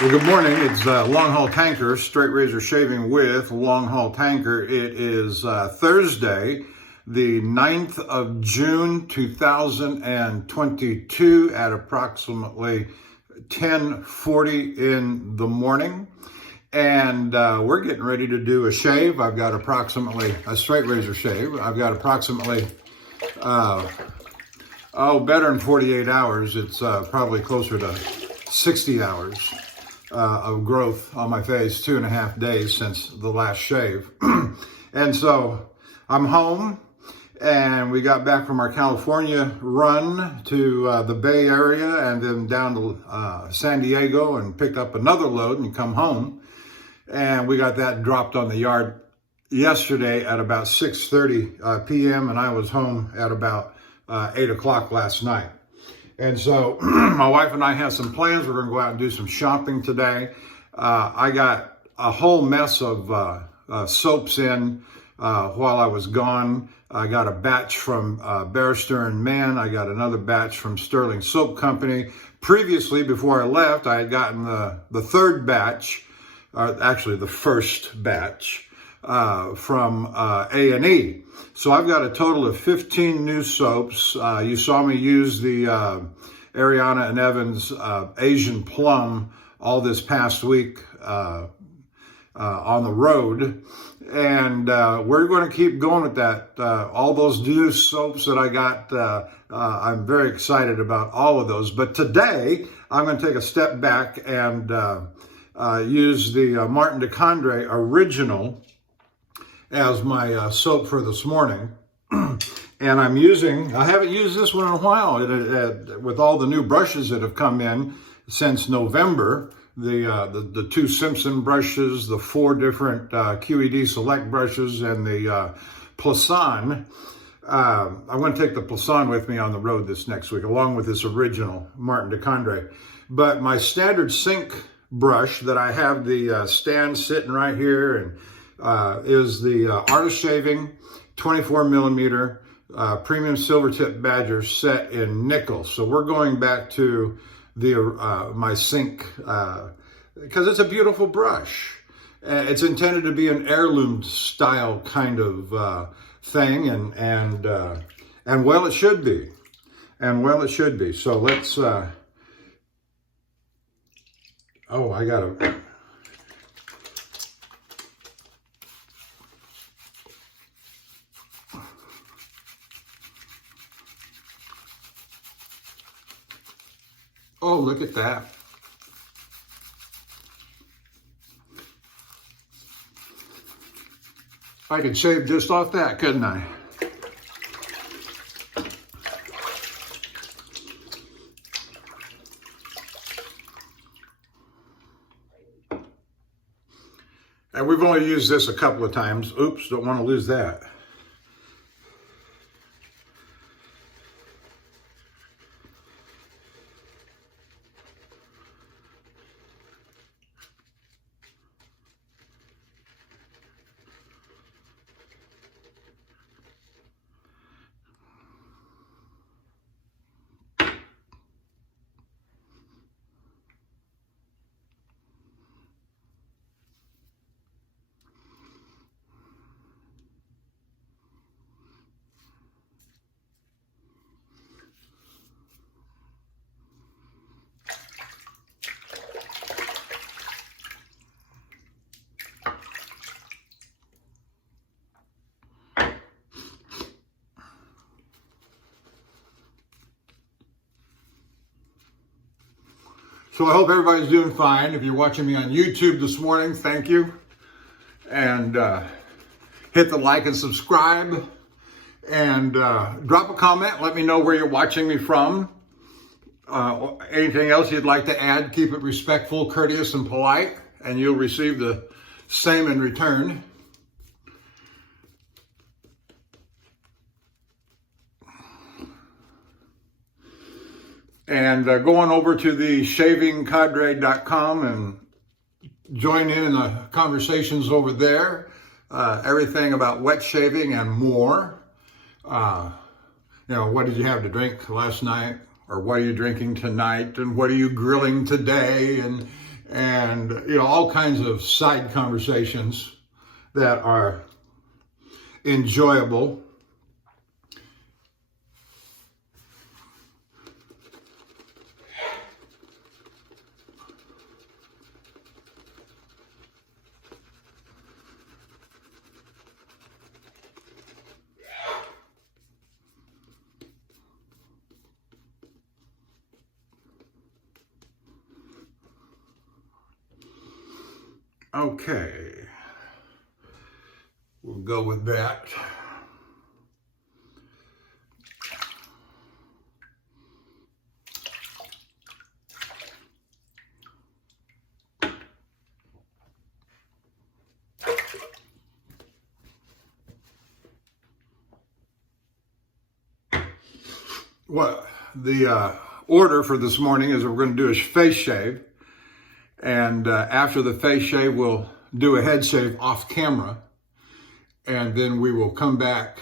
Well, good morning. It's Longhaultanker, straight razor shaving with Longhaultanker. It is Thursday, the 9th of June, 2022 at approximately 10:40 in the morning. And we're getting ready to do a shave. I've got approximately, a straight razor shave. I've got approximately, better than 48 hours. It's probably closer to 60 hours. Of growth on my face, 2.5 days since the last shave. And so I'm home, and we got back from our California run to the Bay Area and then down to San Diego and picked up another load and come home. And we got that dropped on the yard yesterday at about 6:30 p.m. and I was home at about 8 o'clock last night. And so my wife and I have some plans. We're going to go out and do some shopping today. I got a whole mess of soaps in while I was gone. I got a batch from Barber and Men. I got another batch from Sterling Soap Company. Previously, before I left, I had gotten the third batch, actually the first batch, from A&E. So I've got a total of 15 new soaps. You saw me use the Ariana and Evans Asian Plum all this past week on the road. And we're going to keep going with that. All those new soaps that I got, I'm very excited about all of those. But today, I'm going to take a step back and use the Martin de Candre Original as my soap for this morning. And I haven't used this one in a while with all the new brushes that have come in since November. The two Simpson brushes, the 4 different QED Select brushes, and the Plasan. I'm going to take the Plasan with me on the road this next week, along with this original Martin de Candre. But my standard sink brush that I have the stand sitting right here and is the Artist Shaving 24 millimeter premium Silvertip Badger set in nickel. So we're going back to the my sink because it's a beautiful brush. It's intended to be an heirloom style kind of thing, and well, it should be, So let's. I gotta. Oh, look at that. I could shave just off that, couldn't I? And we've only used this a couple of times. Oops, don't want to lose that. So I hope everybody's doing fine. If you're watching me on YouTube this morning, thank you. And hit the like and subscribe. And drop a comment. Let me know where you're watching me from. Anything else you'd like to add, keep it respectful, courteous, and polite. And you'll receive the same in return. And go on over to the shavingcadre.com and join in the conversations over there. Everything about wet shaving and more. What did you have to drink last night? Or what are you drinking tonight? And what are you grilling today? and all kinds of side conversations that are enjoyable. Okay, we'll go with that. Well, the order for this morning is we're going to do a face shave. And after the face shave, we'll do a head shave off camera. And then we will come back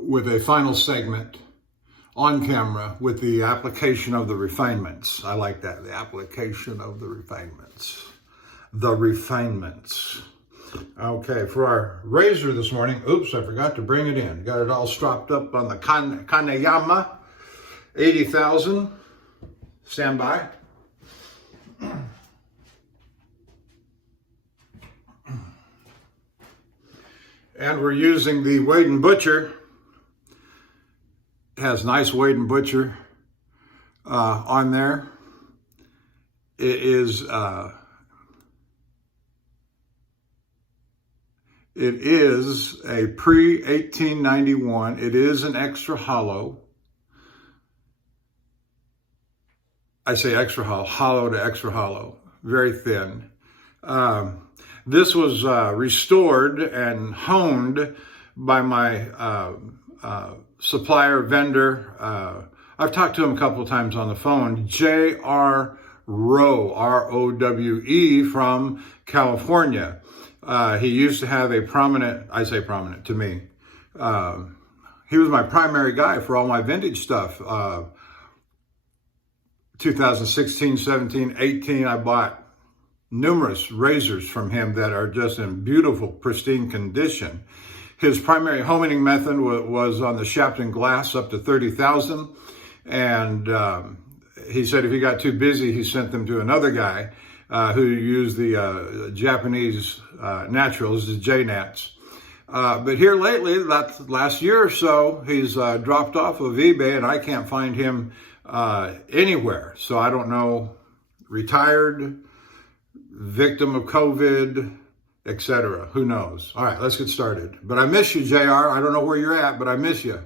with a final segment on camera with the application of the refinements. I like that, the application of the refinements. The refinements. Okay, for our razor this morning, oops, I forgot to bring it in. Got it all stropped up on the Kaneyama 80,000. Stand by. And we're using the Wade & Butcher. It has nice Wade & Butcher on there. It is a pre-1891. It is an extra hollow. I say extra hollow, hollow to extra hollow, very thin. This was restored and honed by my supplier, vendor. I've talked to him a couple of times on the phone, J.R. Rowe, R-O-W-E, from California. He used to have a prominent, I say prominent to me, he was my primary guy for all my vintage stuff. 2016, 17, 18, I bought numerous razors from him that are just in beautiful, pristine condition. His primary homing method was on the Shapton glass up to 30,000. And he said if he got too busy, he sent them to another guy who used the Japanese naturals, the J-Nats. But here lately, that last year or so, he's dropped off of eBay and I can't find him anywhere. So I don't know, retired, victim of COVID, etc. Who knows? All right, let's get started. But I miss you, JR. I don't know where you're at, but I miss you.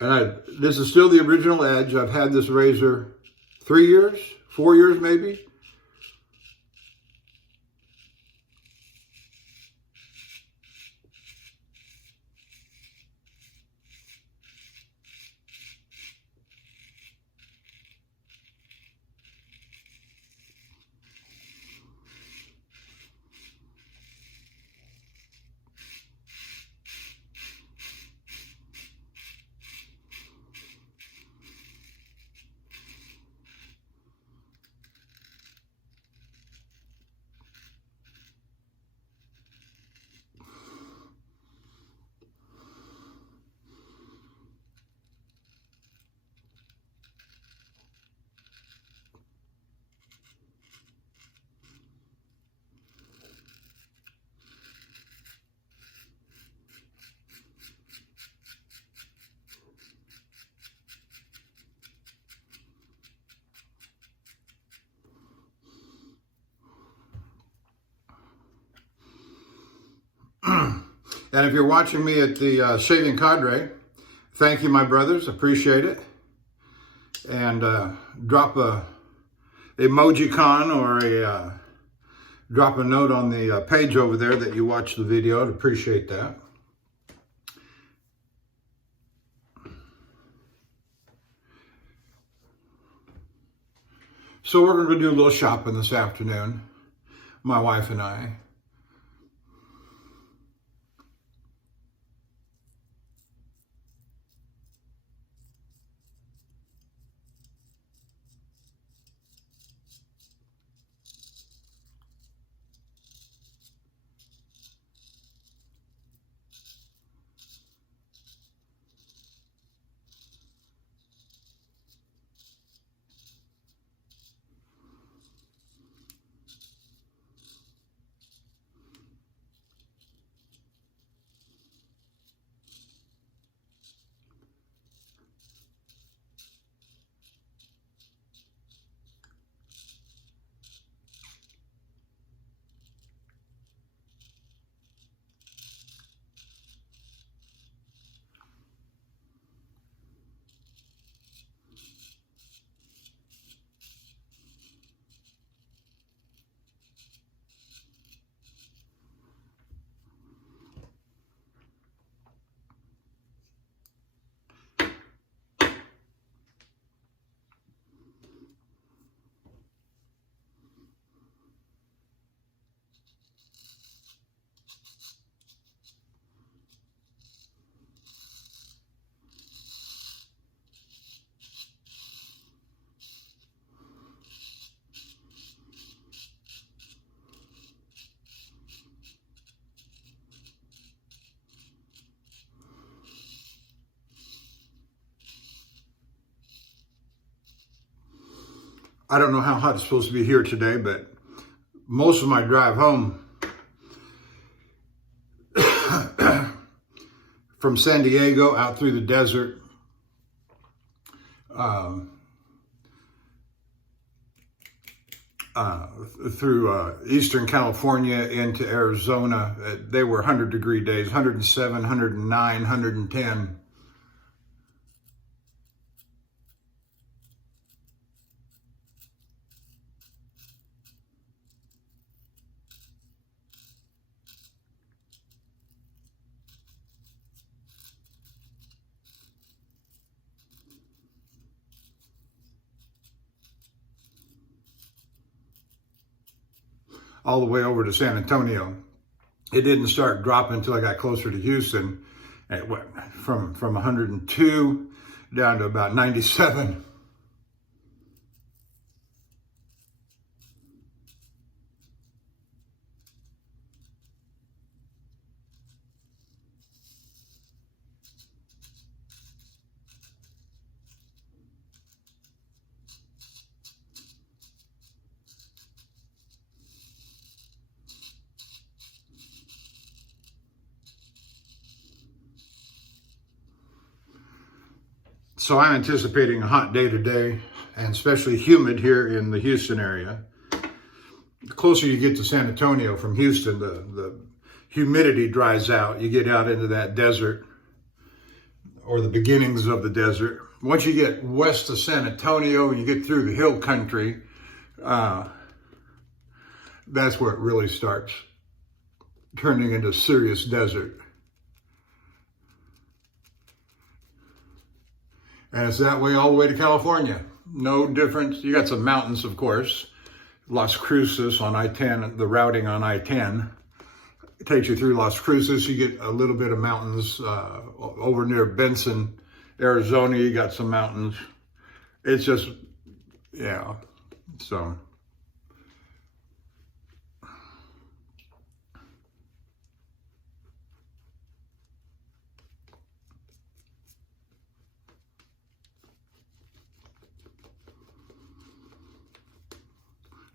And this is still the original edge. I've had this razor 3 years, 4 years maybe. And if you're watching me at the Shaving Candre, thank you, my brothers. Appreciate it. And drop a emoji con or drop a note on the page over there that you watched the video. I'd appreciate that. So we're going to do a little shopping this afternoon, my wife and I. I don't know how hot it's supposed to be here today, but most of my drive home from San Diego out through the desert, through Eastern California into Arizona, they were 100-degree days, 107, 109, 110. All the way over to San Antonio. It didn't start dropping until I got closer to Houston. It went from 102 down to about 97. So I'm anticipating a hot day today, and especially humid here in the Houston area. The closer you get to San Antonio from Houston, the humidity dries out. You get out into that desert, or the beginnings of the desert. Once you get west of San Antonio and you get through the hill country, that's where it really starts turning into serious desert. And it's that way all the way to California. No difference. You got some mountains, of course. Las Cruces on I-10, the routing on I-10. It takes you through Las Cruces. You get a little bit of mountains over near Benson, Arizona. You got some mountains. It's just, yeah, so.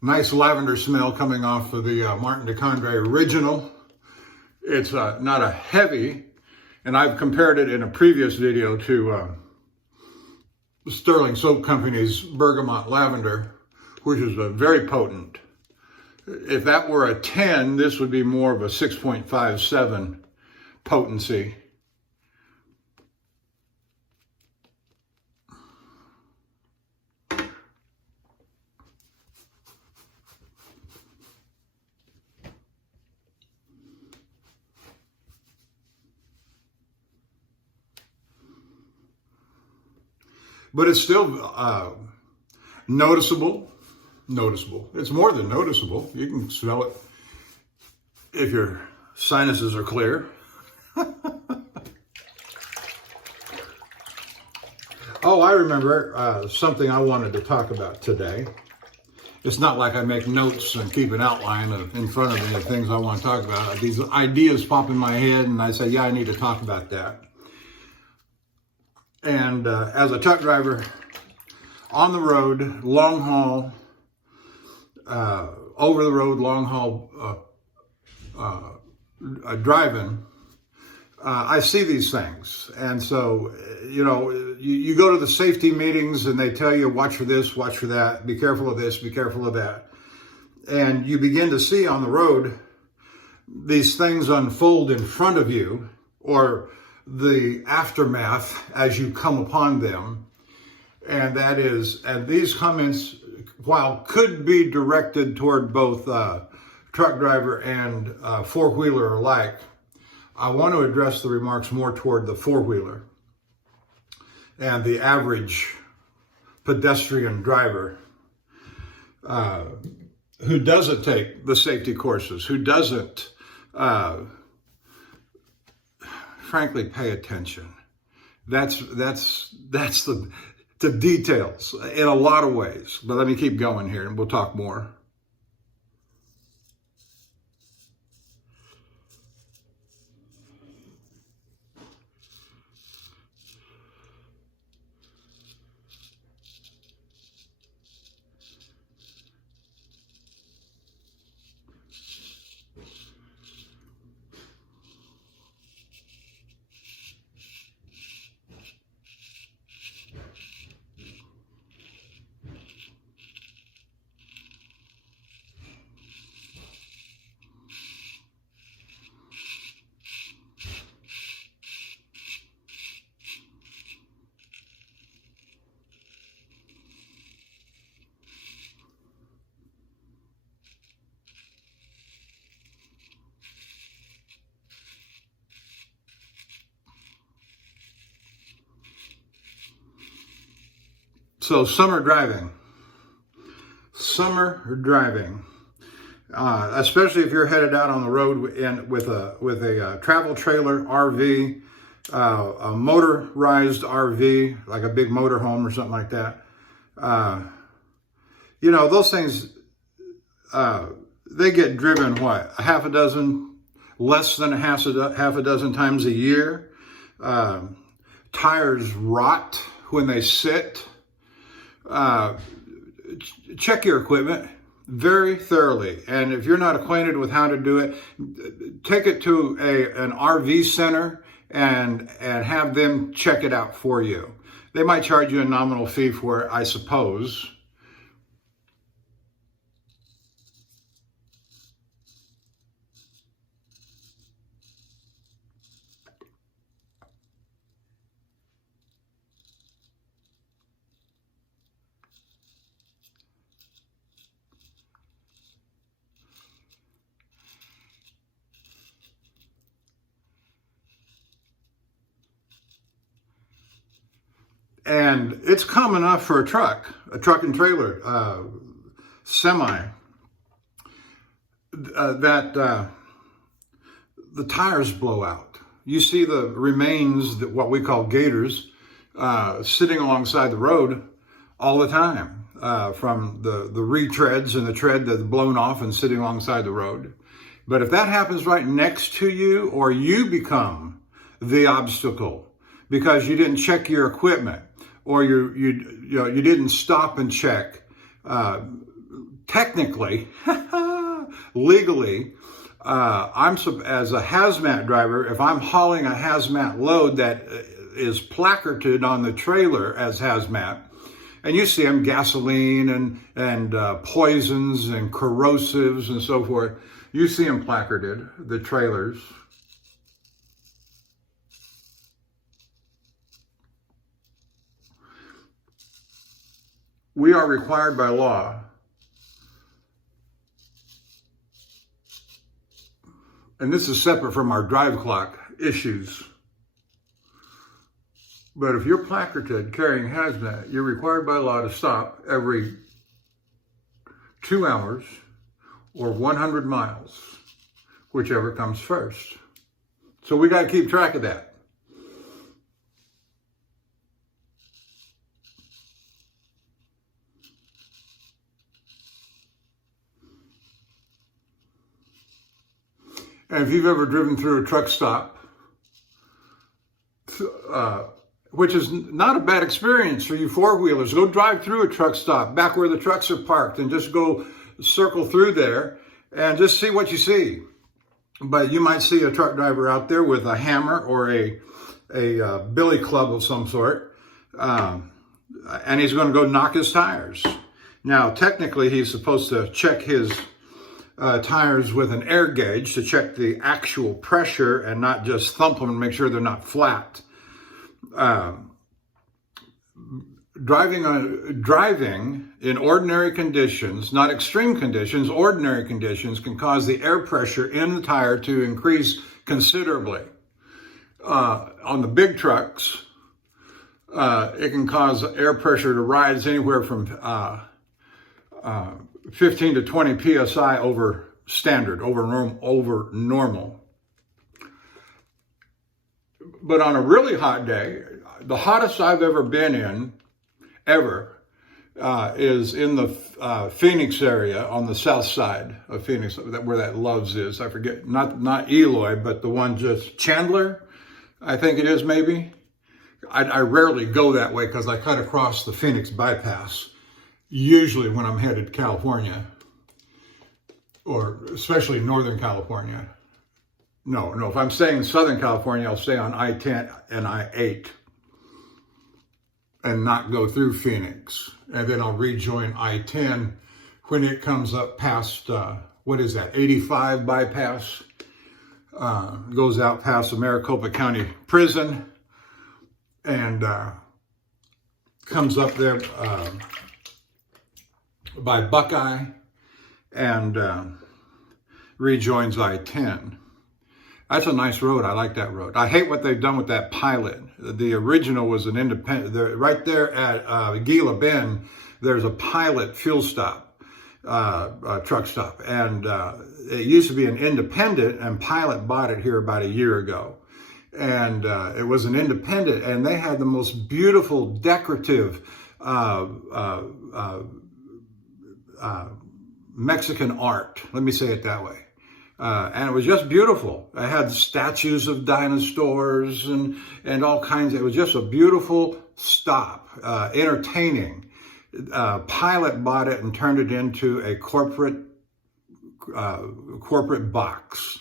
Nice lavender smell coming off of the Martin de Candre original. It's not a heavy, and I've compared it in a previous video to Sterling Soap Company's Bergamot Lavender, which is very potent. If that were a 10, this would be more of a 6.57 potency. But it's still noticeable. noticeable. It's more than noticeable. You can smell it if your sinuses are clear. Oh, I remember something I wanted to talk about today. It's not like I make notes and keep an outline in front of me of things I want to talk about. These ideas pop in my head and I say, yeah, I need to talk about that. And as a truck driver, on the road, long haul, over the road, long haul driving, I see these things. And so, you know, you go to the safety meetings and they tell you, watch for this, watch for that, be careful of this, be careful of that. And you begin to see on the road these things unfold in front of you, or the aftermath as you come upon them. And that is, and these comments, while could be directed toward both truck driver and four-wheeler alike, I want to address the remarks more toward the four-wheeler and the average pedestrian driver who doesn't take the safety courses, who doesn't, frankly, pay attention. That's the details in a lot of ways. But let me keep going here and we'll talk more. So summer driving, especially if you're headed out on the road with a travel trailer, RV, a motorized RV, like a big motorhome or something like that. You know, those things, they get driven, what, a half a dozen, less than half a dozen times a year. Tires rot when they sit. Check your equipment very thoroughly. And if you're not acquainted with how to do it, take it to an RV center and have them check it out for you. They might charge you a nominal fee for it, I suppose. And it's common enough for a truck and trailer, semi, that the tires blow out. You see the remains, what we call gators, sitting alongside the road all the time, from the retreads and the tread that's blown off and sitting alongside the road. But if that happens right next to you, or you become the obstacle because you didn't check your equipment, or you didn't stop and check, technically, legally, as a hazmat driver, if I'm hauling a hazmat load that is placarded on the trailer as hazmat, and you see them, gasoline and poisons and corrosives and so forth, you see them placarded, the trailers. We are required by law and this is separate from our drive clock issues, but if you're placarded carrying hazmat, you're required by law to stop every 2 hours, or 100 miles, whichever comes first. So we got to keep track of that. And if you've ever driven through a truck stop, which is not a bad experience for you four-wheelers, go drive through a truck stop, back where the trucks are parked, and just go circle through there and just see what you see. But you might see a truck driver out there with a hammer or a billy club of some sort, and he's going to go knock his tires. Now, technically, he's supposed to check his tires with an air gauge to check the actual pressure and not just thump them and make sure they're not flat. Driving in ordinary conditions, not extreme conditions, ordinary conditions, can cause the air pressure in the tire to increase considerably. On the big trucks, it can cause air pressure to rise anywhere from 15 to 20 psi over standard, over normal. But on a really hot day, the hottest I've ever been in, is in the Phoenix area on the south side of Phoenix, where that Love's is. I forget, not Eloy, but the one just Candre, I think it is maybe. I rarely go that way because I cut across the Phoenix bypass, usually when I'm headed to California, or especially Northern California. No, if I'm staying in Southern California, I'll stay on I-10 and I-8 and not go through Phoenix. And then I'll rejoin I-10 when it comes up past, 85 bypass, goes out past the Maricopa County Prison and comes up there by Buckeye and rejoins I-10. That's a nice road. I like that road. I hate what they've done with that pilot. The original was an independent. Right there at Gila Bend, there's a pilot fuel stop, truck stop. And it used to be an independent, and Pilot bought it here about a year ago. And it was an independent, and they had the most beautiful, decorative Mexican art. Let me say it that way. And it was just beautiful. I had statues of dinosaurs and all kinds. It was just a beautiful stop, entertaining. Pilot bought it and turned it into a corporate box.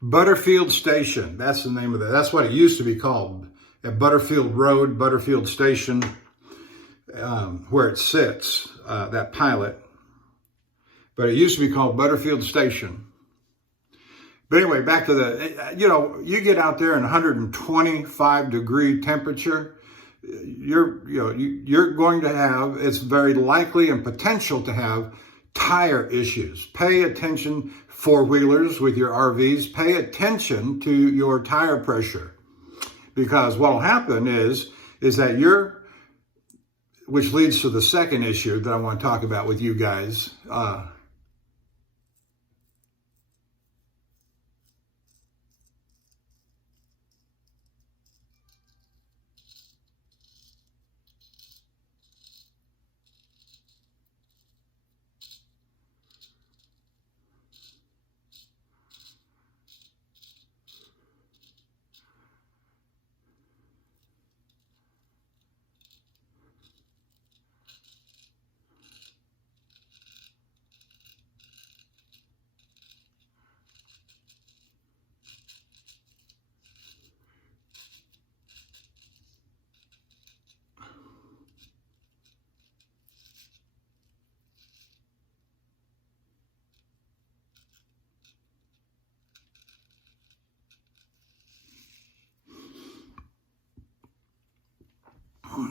Butterfield Station, that's the name of that. That's what it used to be called, at Butterfield Road, Butterfield Station, where it sits, that pilot. But it used to be called Butterfield Station. But anyway, back to the, you get out there in 125 degree temperature, you're going to have, it's very likely and potential to have tire issues. Pay attention, four-wheelers with your RVs, pay attention to your tire pressure, because what will happen is that which leads to the second issue that I want to talk about with you guys.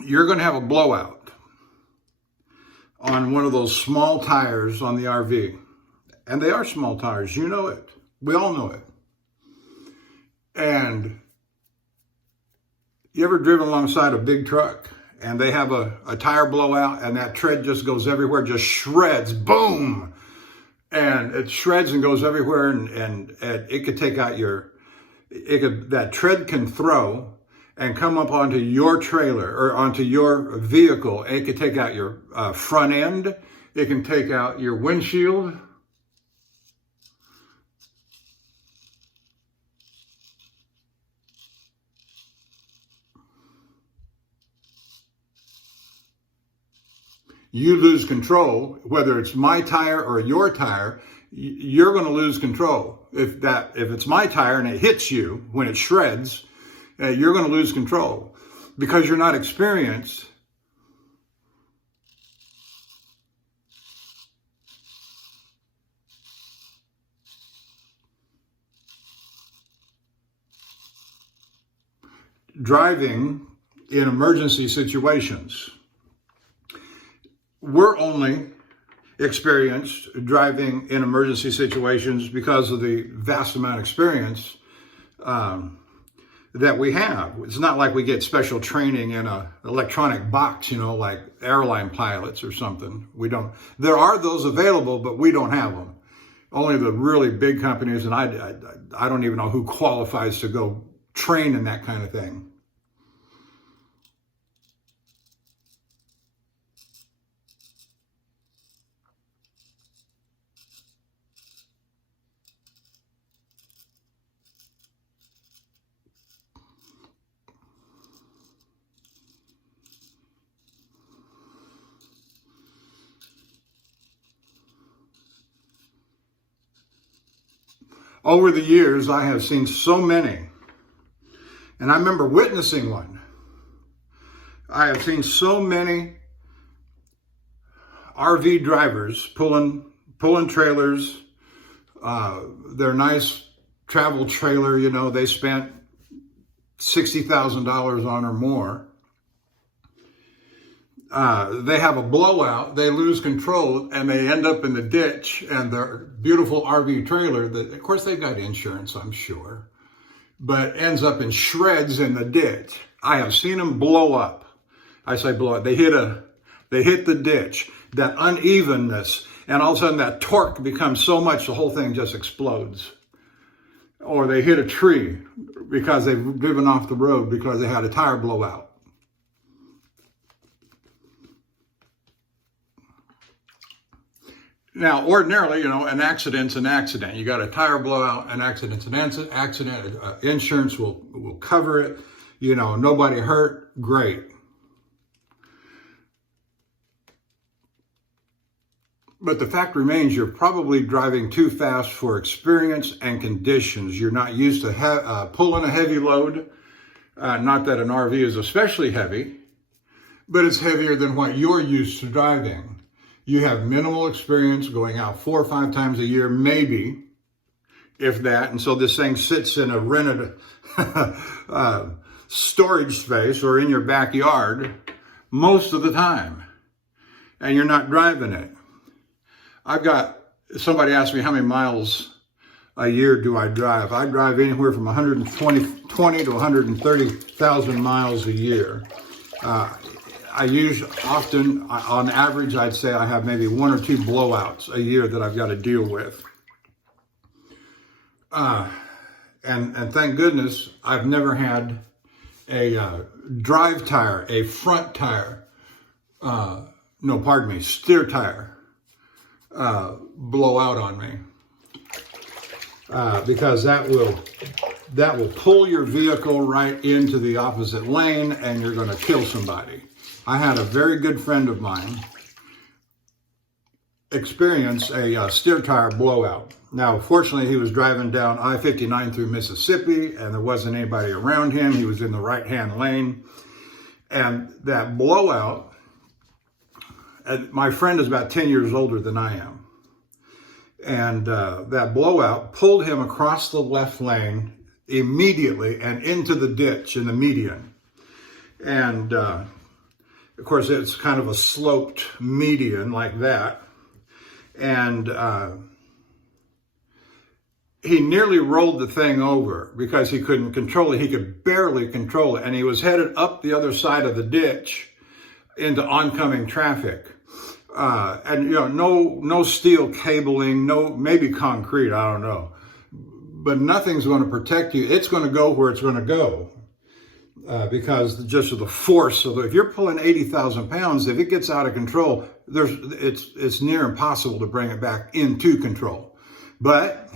you're going to have a blowout on one of those small tires on the RV. And they are small tires, you know it. We all know it. And you ever driven alongside a big truck and they have a tire blowout and that tread just goes everywhere, just shreds, boom. And it shreds and goes everywhere, and it could take out that tread can throw and come up onto your trailer or onto your vehicle. It could take out your front end. It can take out your windshield. You lose control, whether it's my tire or your tire, you're going to lose control. If it's my tire and it hits you when it shreds, you're going to lose control because you're not experienced. Driving in emergency situations. We're only experienced driving in emergency situations because of the vast amount of experience that we have. It's not like we get special training in an electronic box, like airline pilots or something. We don't. There are those available, but we don't have them. Only the really big companies, and I don't even know who qualifies to go train in that kind of thing. Over the years, I have seen so many, and I remember witnessing one. I have seen so many RV drivers pulling trailers, their nice travel trailer, they spent $60,000 on or more. They have a blowout, they lose control, and they end up in the ditch, and their beautiful RV trailer, that, of course, they've got insurance, I'm sure, but ends up in shreds in the ditch. I have seen them blow up. I say blow up. They hit the ditch, that unevenness, and all of a sudden that torque becomes so much the whole thing just explodes. Or they hit a tree because they've driven off the road because they had a tire blowout. Now, ordinarily, an accident's an accident. You got a tire blowout, an accident's an accident. Insurance will cover it. Nobody hurt, great. But the fact remains, you're probably driving too fast for experience and conditions. You're not used to pulling a heavy load. Not that an RV is especially heavy, but it's heavier than what you're used to driving. You have minimal experience going out 4 or 5 times a year, maybe, if that. And so this thing sits in a rented storage space or in your backyard most of the time, and you're not driving it. Somebody asked me how many miles a year do I drive. I drive anywhere from 120 to 130,000 miles a year. On average, I'd say I have maybe 1 or 2 blowouts a year that I've got to deal with. And thank goodness I've never had a drive tire, a front tire, steer tire blow out on me. Because that will pull your vehicle right into the opposite lane and you're going to kill somebody. I had a very good friend of mine experience a steer tire blowout. Now, fortunately, he was driving down I-59 through Mississippi, and there wasn't anybody around him. He was in the right-hand lane. And that blowout, and my friend is about 10 years older than I am. And that blowout pulled him across the left lane immediately and into the ditch in the median. And Of course, it's kind of a sloped median like that. And he nearly rolled the thing over because he couldn't control it. He could barely control it. And he was headed up the other side of the ditch into oncoming traffic. And, you know, no steel cabling, no, maybe concrete, I don't know. But nothing's going to protect you. It's going to go where it's going to go. Because just of the force of if you're pulling 80,000 pounds, if it gets out of control, it's near impossible to bring it back into control. But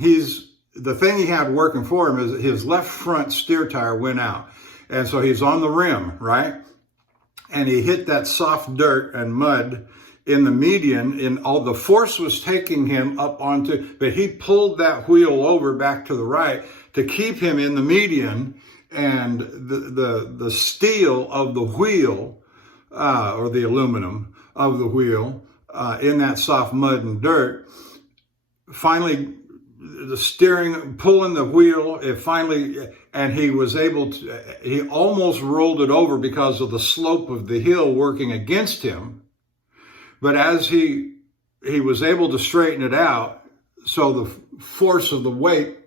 the thing he had working for him is his left front steer tire went out. And so he's on the rim, right? And he hit that soft dirt and mud in the median, and all the force was taking him up onto, but he pulled that wheel over back to the right to keep him in the median. And the steel of the wheel, or the aluminum of the wheel, in that soft mud and dirt, finally, the steering, pulling the wheel, and he was able to, he almost rolled it over because of the slope of the hill working against him. But as he was able to straighten it out, so the force of the weight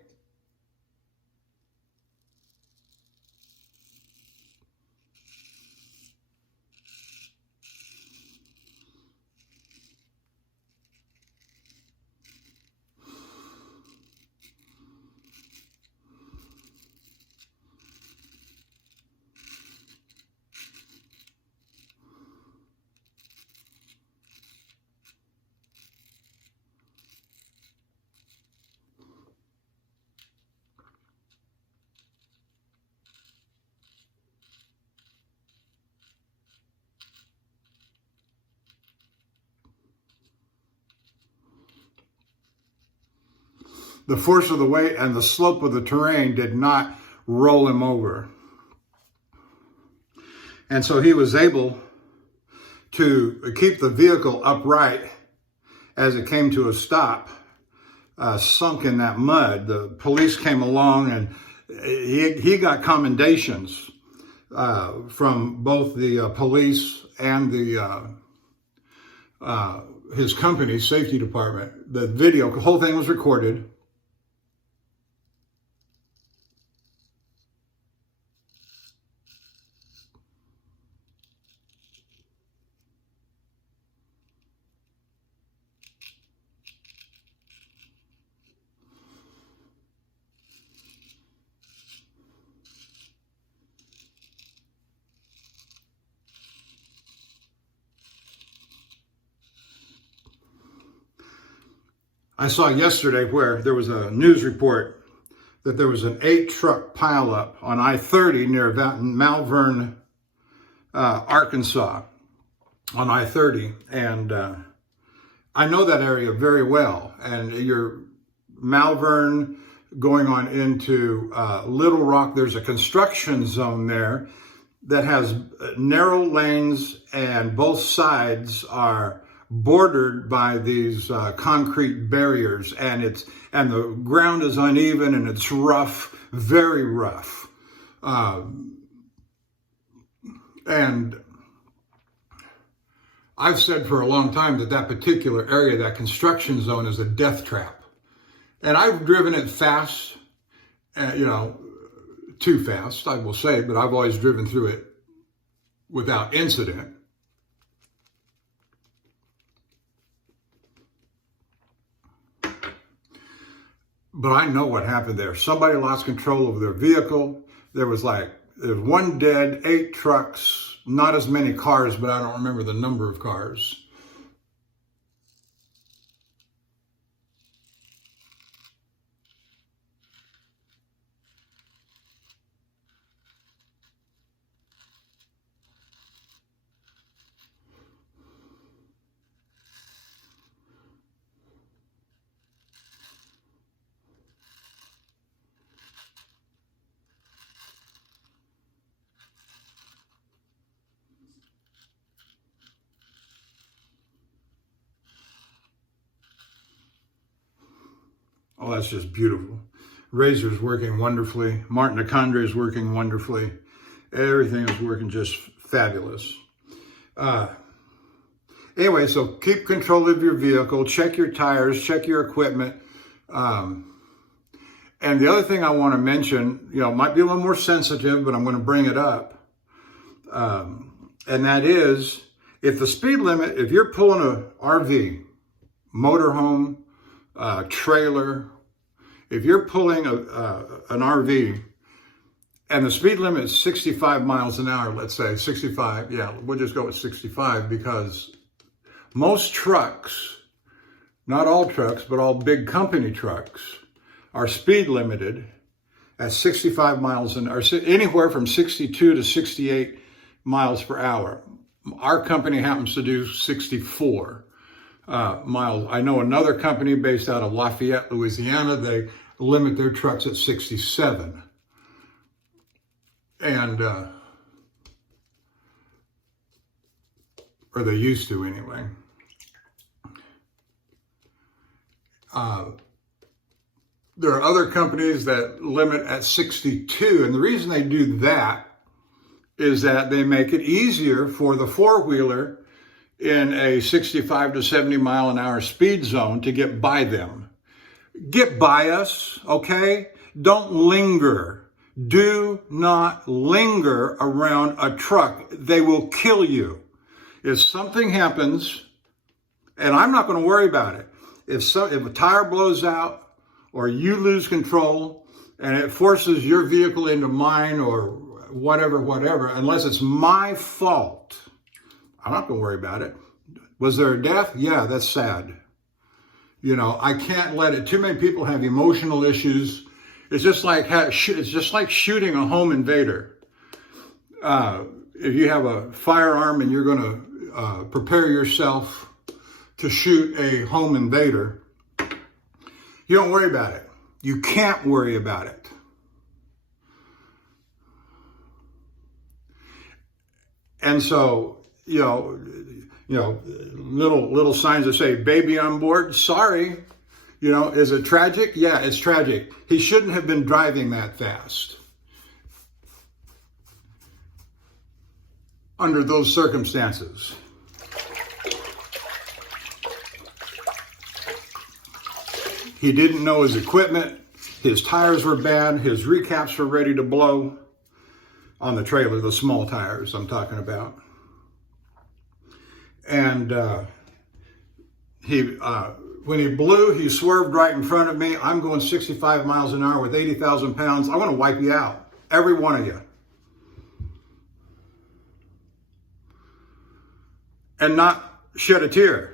the force of the weight and the slope of the terrain did not roll him over. And so he was able to keep the vehicle upright as it came to a stop, sunk in that mud. The police came along and he got commendations from both the police and his company's safety department. The whole thing was recorded. I saw yesterday where there was a news report that there was an 8-truck pileup on I-30 near Malvern, Arkansas, on I-30. And I know that area very well. And you're Malvern going on into Little Rock. There's a construction zone there that has narrow lanes, and both sides are bordered by these concrete barriers, and the ground is uneven and it's rough, very rough. And I've said for a long time that particular area, that construction zone, is a death trap. And I've driven it fast, too fast, I will say, but I've always driven through it without incident. But I know what happened there. Somebody lost control of their vehicle. There was one dead, 8 trucks, not as many cars, but I don't remember the number of cars. Oh, that's just beautiful. Razor's working wonderfully. Candre is working wonderfully. Everything is working just fabulous. Anyway, so keep control of your vehicle, check your tires, check your equipment. And the other thing I want to mention, might be a little more sensitive, but I'm going to bring it up. And that is, if the speed limit, if you're pulling a RV, motorhome, trailer, if you're pulling an RV and the speed limit is 65 miles an hour, let's say 65, yeah, we'll just go with 65 because most trucks, not all trucks, but all big company trucks are speed limited at 65 miles an hour, anywhere from 62 to 68 miles per hour. Our company happens to do 64 miles. I know another company based out of Lafayette, Louisiana, they limit their trucks at 67. And, or they used to anyway. There are other companies that limit at 62, and the reason they do that is that they make it easier for the four-wheeler in a 65 to 70 mile an hour speed zone to get by them. Get by us, okay? Don't linger. Do not linger around a truck. They will kill you. If something happens, and I'm not going to worry about it, if a tire blows out or you lose control and it forces your vehicle into mine or whatever, unless it's my fault, I'm not going to worry about it. Was there a death? Yeah, that's sad. I can't let it. Too many people have emotional issues. It's just like shooting a home invader. If you have a firearm and you're going to prepare yourself to shoot a home invader, you don't worry about it. You can't worry about it. And so, little signs that say baby on board. Sorry. Is it tragic? Yeah, it's tragic. He shouldn't have been driving that fast under those circumstances. He didn't know his equipment. His tires were bad. His recaps were ready to blow on the trailer, the small tires I'm talking about. And when he blew, he swerved right in front of me. I'm going 65 miles an hour with 80,000 pounds. I want to wipe you out, every one of you. And not shed a tear.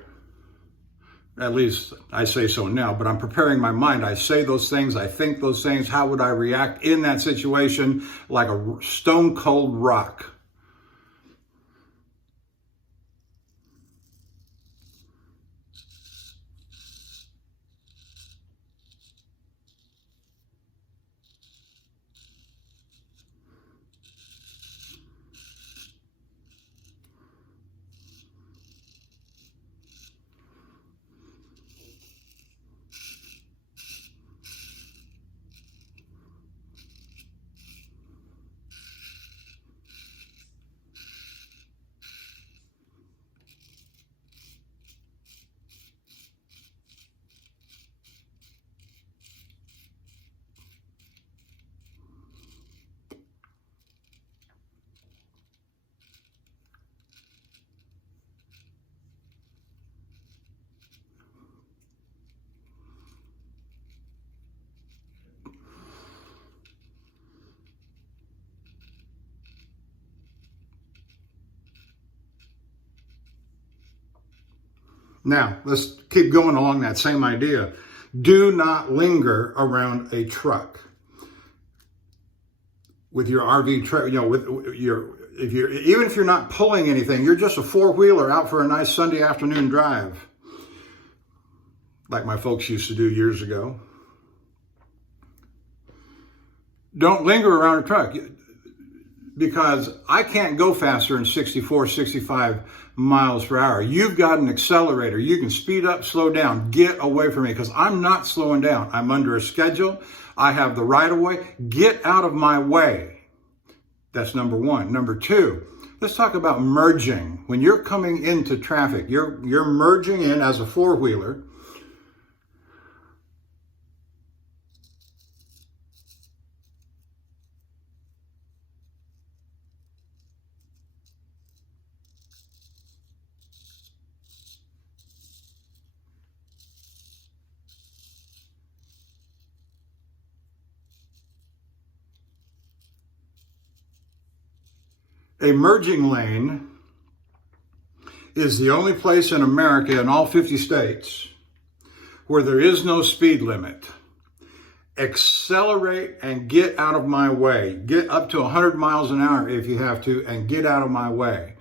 At least I say so now, but I'm preparing my mind. I say those things, I think those things. How would I react in that situation? Like a stone cold rock. Now, let's keep going along that same idea. Do not linger around a truck with your RV trailer. Even if you're not pulling anything, you're just a four-wheeler out for a nice Sunday afternoon drive, like my folks used to do years ago. Don't linger around a truck, because I can't go faster than 64, 65 miles per hour. You've got an accelerator. You can speed up, slow down, get away from me, because I'm not slowing down. I'm under a schedule. I have the right of way. Get out of my way. That's number one. Number two, Let's talk about merging. When you're coming into traffic, you're merging in as a four-wheeler. A merging lane is the only place in America, in all 50 states, where there is no speed limit. Accelerate and get out of my way. Get up to 100 miles an hour if you have to, and get out of my way.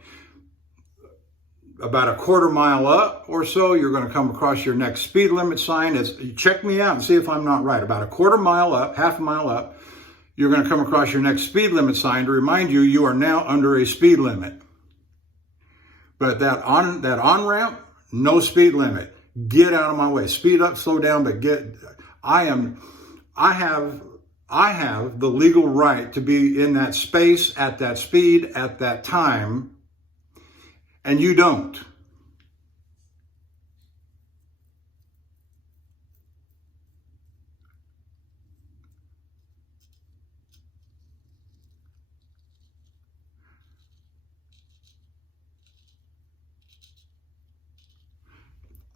About a quarter mile up or so, you're going to come across your next speed limit sign. Check me out and see if I'm not right. About a quarter mile up, half a mile up, you're going to come across your next speed limit sign to remind you you are now under a speed limit. But that on-ramp, no speed limit. Get out of my way. Speed up, slow down, but I have the legal right to be in that space, at that speed, at that time, and you don't.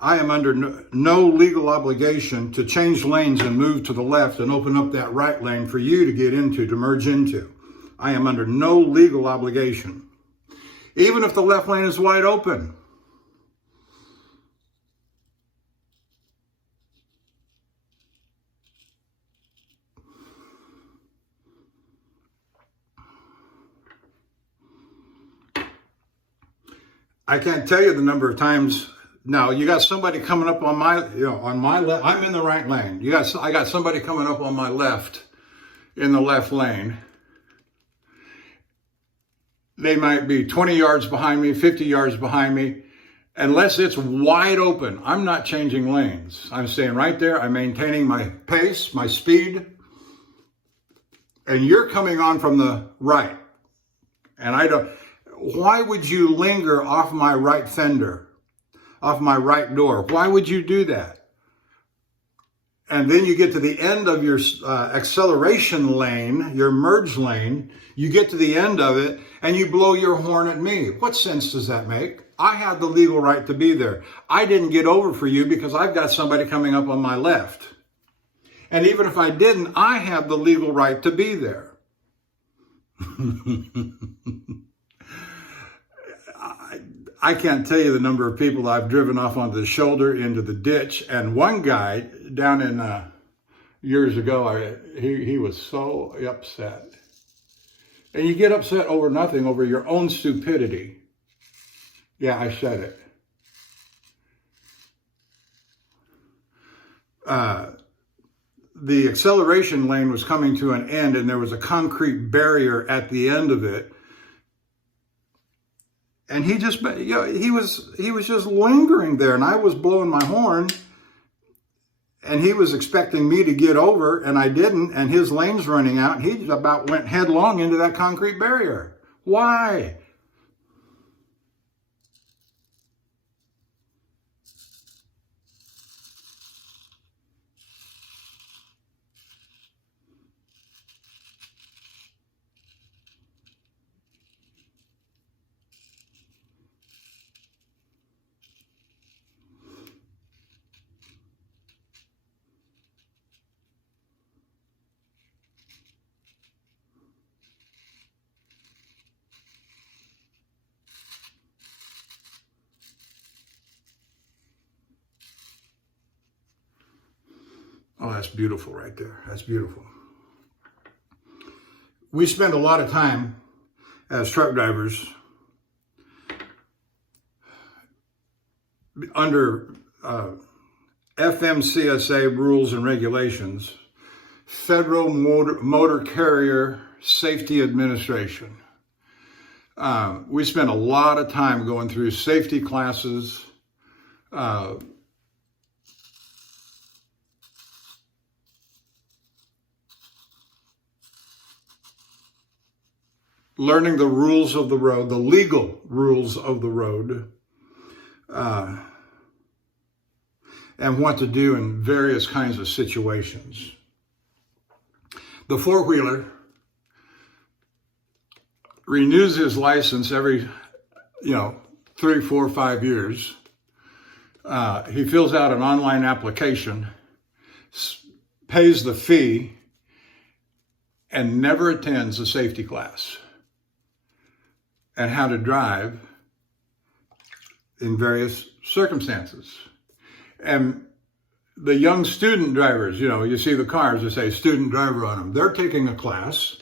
I am under no legal obligation to change lanes and move to the left and open up that right lane for you to get into, to merge into. I am under no legal obligation. Even if the left lane is wide open. I can't tell you the number of times. Now, you got somebody coming up on my left. I'm in the right lane. I got somebody coming up on my left in the left lane. They might be 20 yards behind me, 50 yards behind me. Unless it's wide open, I'm not changing lanes. I'm staying right there. I'm maintaining my pace, my speed. And you're coming on from the right. And why would you linger off my right fender? Off my right door? Why would you do that? And then you get to the end of your acceleration lane, your merge lane, you get to the end of it and you blow your horn at me. What sense does that make? I have the legal right to be there. I didn't get over for you because I've got somebody coming up on my left. And even if I didn't, I have the legal right to be there. I can't tell you the number of people I've driven off onto the shoulder into the ditch. And one guy down in years ago, he was so upset. And you get upset over nothing, over your own stupidity. Yeah, I said it. The acceleration lane was coming to an end and there was a concrete barrier at the end of it. And he was just lingering there, and I was blowing my horn, and he was expecting me to get over, and I didn't, and his lane's running out, and he about went headlong into that concrete barrier. Why? Oh, that's beautiful right there. That's beautiful. We spend a lot of time as truck drivers under FMCSA rules and regulations, Federal Motor Carrier Safety Administration. We spend a lot of time going through safety classes, learning the rules of the road, the legal rules of the road, and what to do in various kinds of situations. The four-wheeler renews his license every, 3, 4, 5 years. He fills out an online application, pays the fee, and never attends a safety class and how to drive in various circumstances. And the young student drivers, you see the cars that say student driver on them. They're taking a class.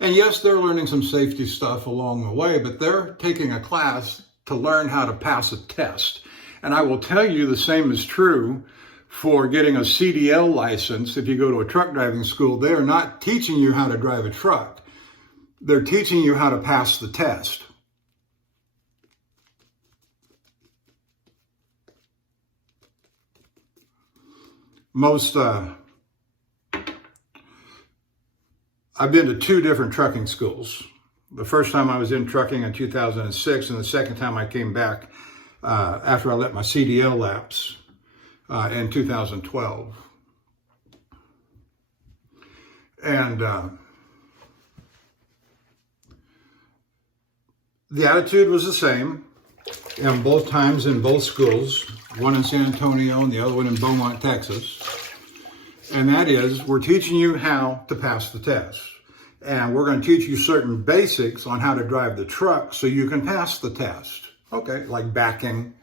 And yes, they're learning some safety stuff along the way, but they're taking a class to learn how to pass a test. And I will tell you the same is true for getting a CDL license. If you go to a truck driving school, they are not teaching you how to drive a truck. They're teaching you how to pass the test. I've been to 2 different trucking schools. The first time I was in trucking in 2006, and the second time I came back after I let my CDL lapse in 2012. And the attitude was the same in both times in both schools, one in San Antonio and the other one in Beaumont, Texas. And that is, we're teaching you how to pass the test. And we're going to teach you certain basics on how to drive the truck so you can pass the test. Okay, like backing,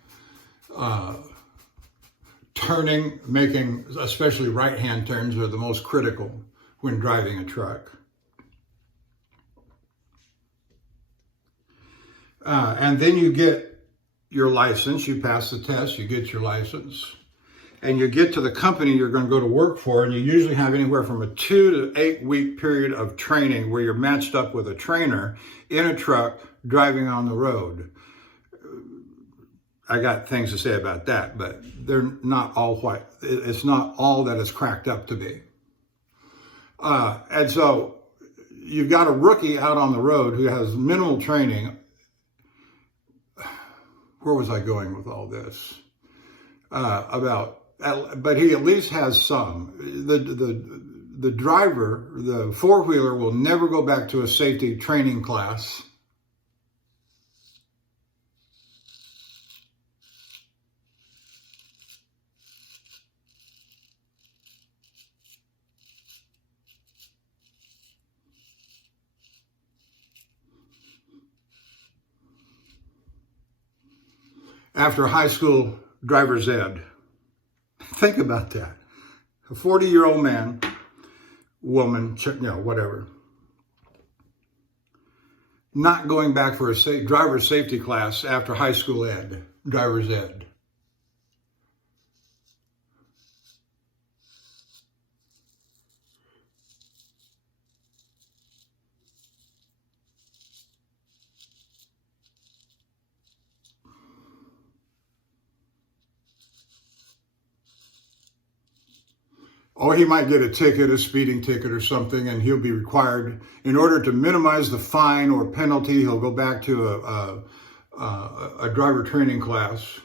turning, making, especially right-hand turns are the most critical when driving a truck. And then you get your license, you pass the test, you get your license, and you get to the company you're going to go to work for, and you usually have anywhere from a 2 to 8 week period of training where you're matched up with a trainer in a truck driving on the road. I got things to say about that, but they're not all what, it's not all that it's cracked up to be. And so you've got a rookie out on the road who has minimal training. Where was I going with all this? But he at least has some. The driver, the four-wheeler, will never go back to a safety training class. After high school driver's ed. Think about that. A 40-year-old man, woman, whatever, not going back for a driver's safety class after high school ed, driver's ed. Or he might get a ticket, a speeding ticket or something, and he'll be required, in order to minimize the fine or penalty, he'll go back to a driver training class.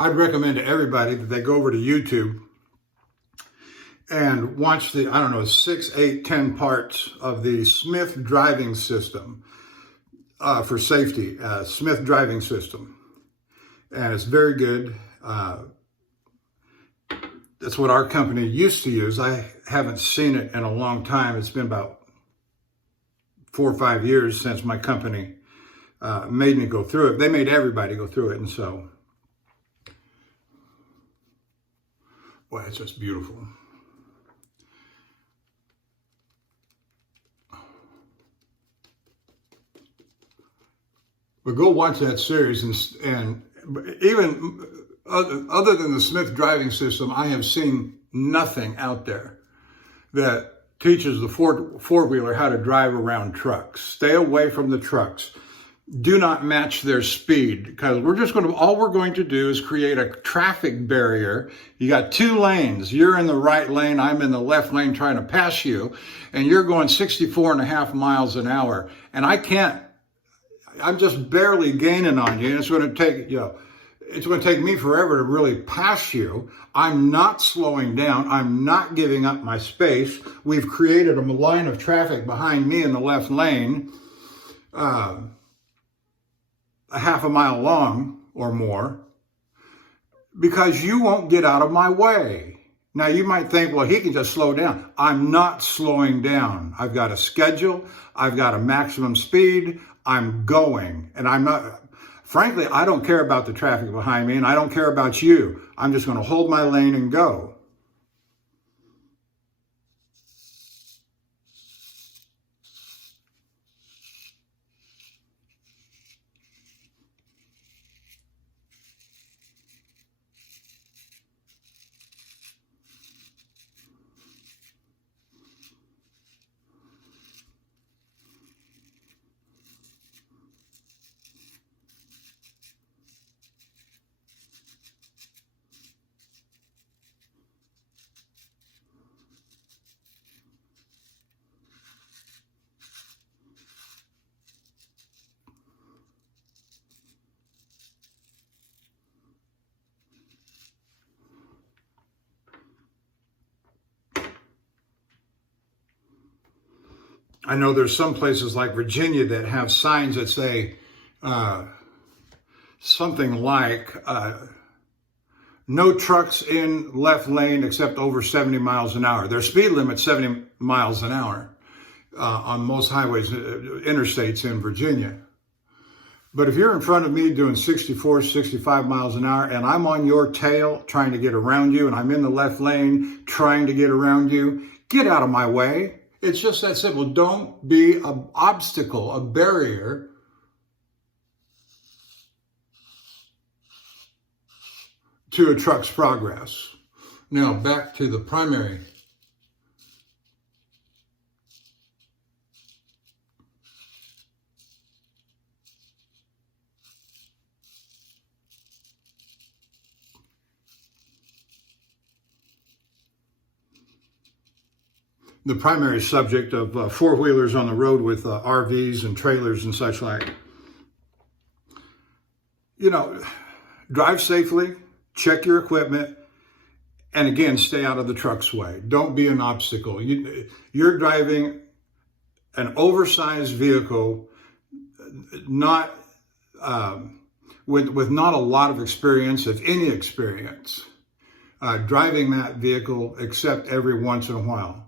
I'd recommend to everybody that they go over to YouTube and watch the, 6, 8, 10 parts of the Smith driving system for safety, Smith driving system. And it's very good. That's what our company used to use. I haven't seen it in a long time. It's been about 4 or 5 years since my company made me go through it. They made everybody go through it. And so, boy, it's just beautiful. But go watch that series, and even other than the Smith driving system, I have seen nothing out there that teaches the four-wheeler how to drive around trucks. Stay away from the trucks. Do not match their speed, because all we're going to do is create a traffic barrier. You got two lanes. You're in the right lane. I'm in the left lane trying to pass you, and you're going 64.5 miles an hour. And I'm just barely gaining on you. And it's going to take, it's going to take me forever to really pass you. I'm not slowing down. I'm not giving up my space. We've created a line of traffic behind me in the left lane, a half a mile long or more, because you won't get out of my way. Now you might think, well, he can just slow down. I'm not slowing down. I've got a schedule. I've got a maximum speed. I'm going, and I'm not, frankly, I don't care about the traffic behind me, and I don't care about you. I'm just going to hold my lane and go. I know there's some places like Virginia that have signs that say something like, no trucks in left lane except over 70 miles an hour. Their speed limit's 70 miles an hour on most highways, interstates in Virginia. But if you're in front of me doing 64, 65 miles an hour, and I'm on your tail trying to get around you, and I'm in the left lane trying to get around you, get out of my way. It's just that simple. Don't be an obstacle, a barrier to a truck's progress. Now, back to the primary. The primary subject of four-wheelers on the road with RVs and trailers and such like. Drive safely, check your equipment, and again, stay out of the truck's way. Don't be an obstacle. You're driving an oversized vehicle, not with not a lot of experience, if any experience, driving that vehicle except every once in a while.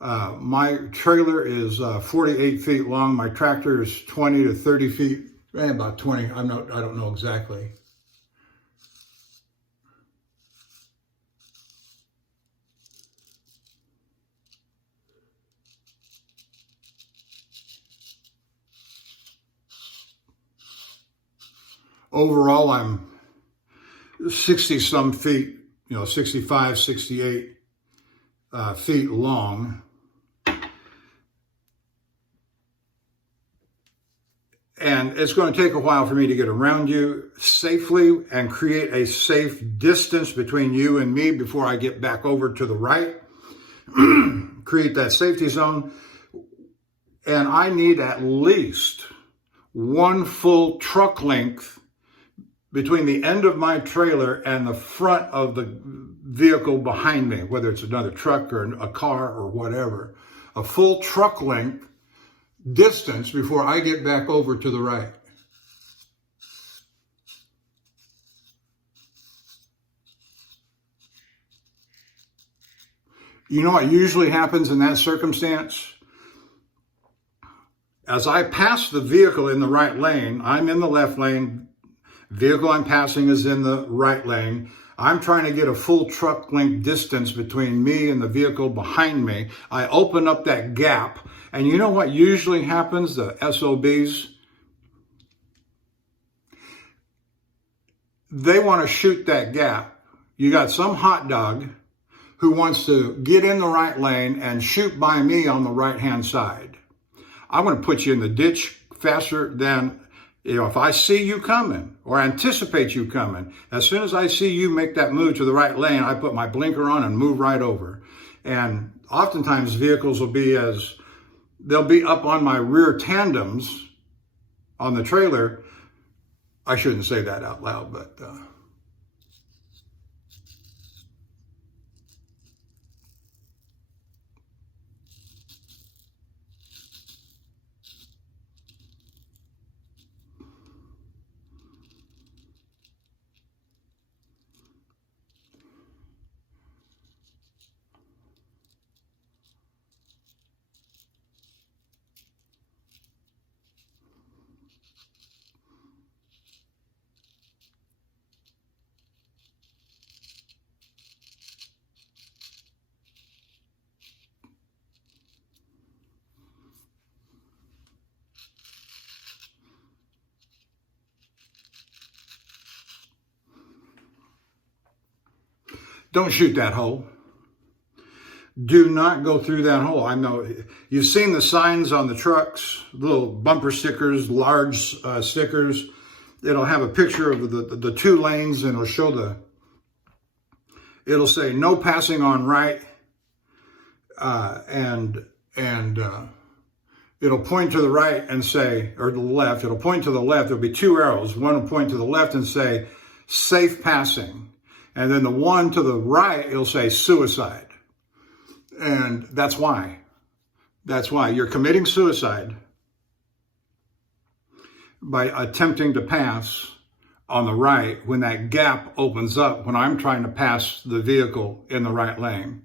My trailer is 48 feet long. My tractor is 20 to 30 feet, about 20. I don't know exactly. Overall, I'm 60 some feet, 65, 68 feet long. And it's going to take a while for me to get around you safely and create a safe distance between you and me before I get back over to the right. Create that safety zone. And I need at least one full truck length between the end of my trailer and the front of the vehicle behind me, whether it's another truck or a car or whatever. A full truck length distance before I get back over to the right. You know what usually happens in that circumstance? as I pass the vehicle in the right lane, I'm in the left lane, vehicle I'm passing is in the right lane. I'm trying to get a full truck length distance between me and the vehicle behind me. I open up that gap, and you know what usually happens, the SOBs? They want to shoot that gap. You got some hot dog who wants to get in the right lane and shoot by me on the right-hand side. I'm going to put you in the ditch faster than, if I see you coming or anticipate you coming. As soon as I see you make that move to the right lane, I put my blinker on and move right over. And oftentimes vehicles they'll be up on my rear tandems on the trailer. I shouldn't say that out loud, but don't shoot that hole. Do not go through that hole. I know you've seen the signs on the trucks, little bumper stickers, large stickers. It'll have a picture of the two lanes, and it'll say no passing on right, and it'll point to the right and say, or the left. It'll point to the left. There'll be two arrows. One will point to the left and say safe passing, and then the one to the right, it'll say suicide. And that's why you're committing suicide by attempting to pass on the right when that gap opens up when I'm trying to pass the vehicle in the right lane.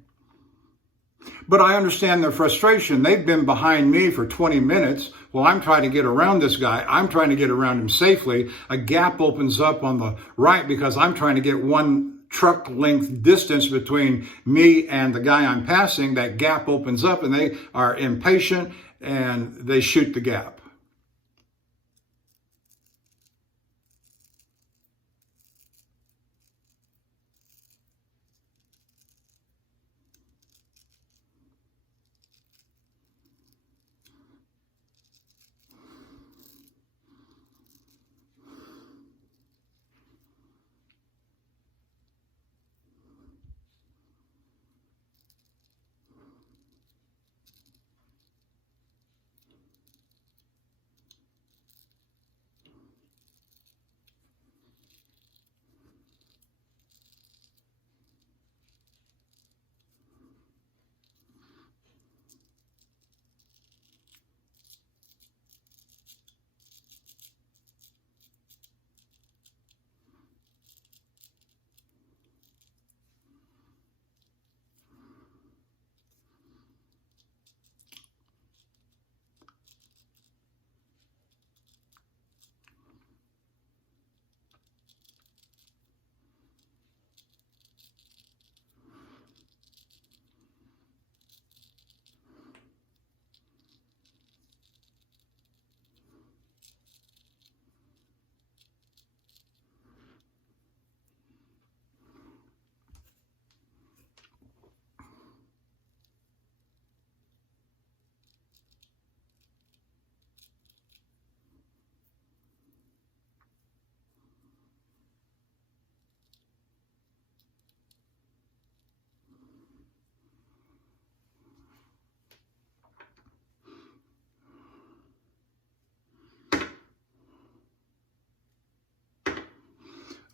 But I understand their frustration. They've been behind me for 20 minutes. Well, I'm trying to get around this guy. I'm trying to get around him safely. A gap opens up on the right because I'm trying to get one truck length distance between me and the guy I'm passing. That gap opens up and they are impatient and they shoot the gap.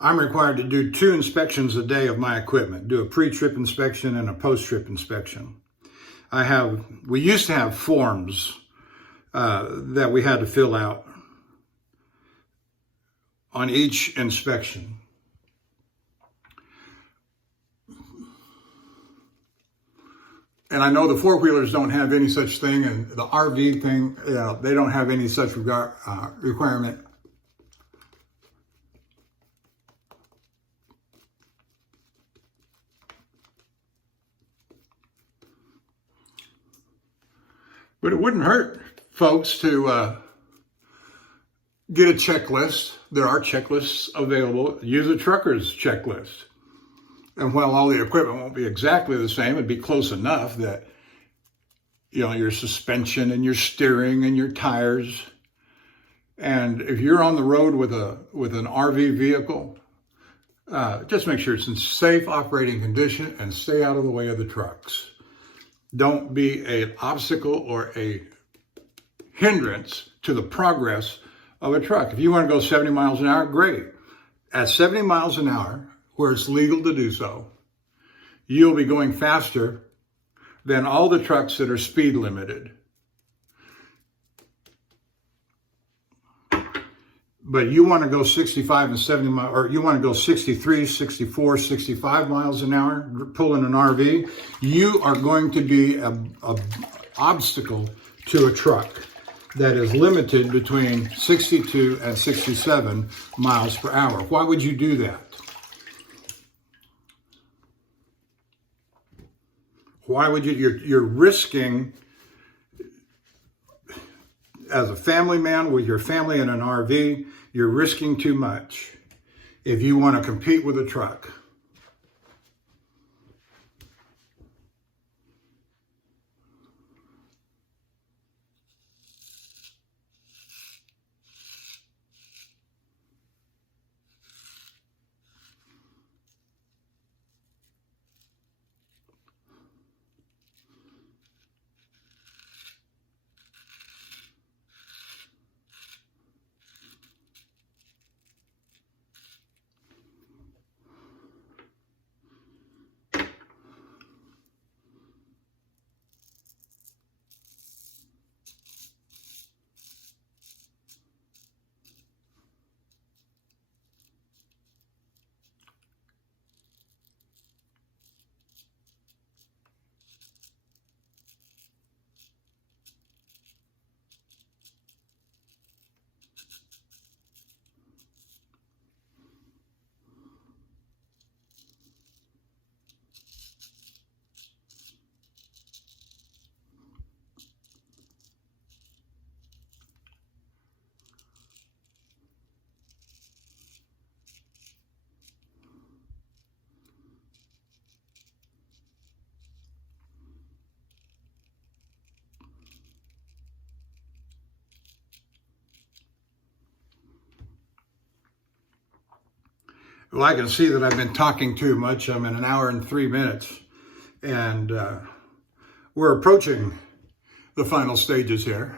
I'm required to do 2 inspections a day of my equipment, do a pre-trip inspection and a post-trip inspection. We used to have forms that we had to fill out on each inspection. And I know the four-wheelers don't have any such thing, and the RV thing, they don't have any such requirement. But it wouldn't hurt, folks, to get a checklist. There are checklists available. Use a trucker's checklist. And while all the equipment won't be exactly the same, it'd be close enough that, your suspension and your steering and your tires. And if you're on the road with an RV vehicle, just make sure it's in safe operating condition and stay out of the way of the trucks. Don't be an obstacle or a hindrance to the progress of a truck. If you want to go 70 miles an hour, great. At 70 miles an hour, where it's legal to do so, you'll be going faster than all the trucks that are speed limited. But you want to go 65 and 70 miles, or you want to go 63, 64, 65 miles an hour, pulling an RV, you are going to be an obstacle to a truck that is limited between 62 and 67 miles per hour. Why would you do that? Why would you? You're risking, as a family man with your family in an RV, you're risking too much if you want to compete with a truck. Well, I can see that I've been talking too much. I'm in an hour and 3 minutes, and we're approaching the final stages here.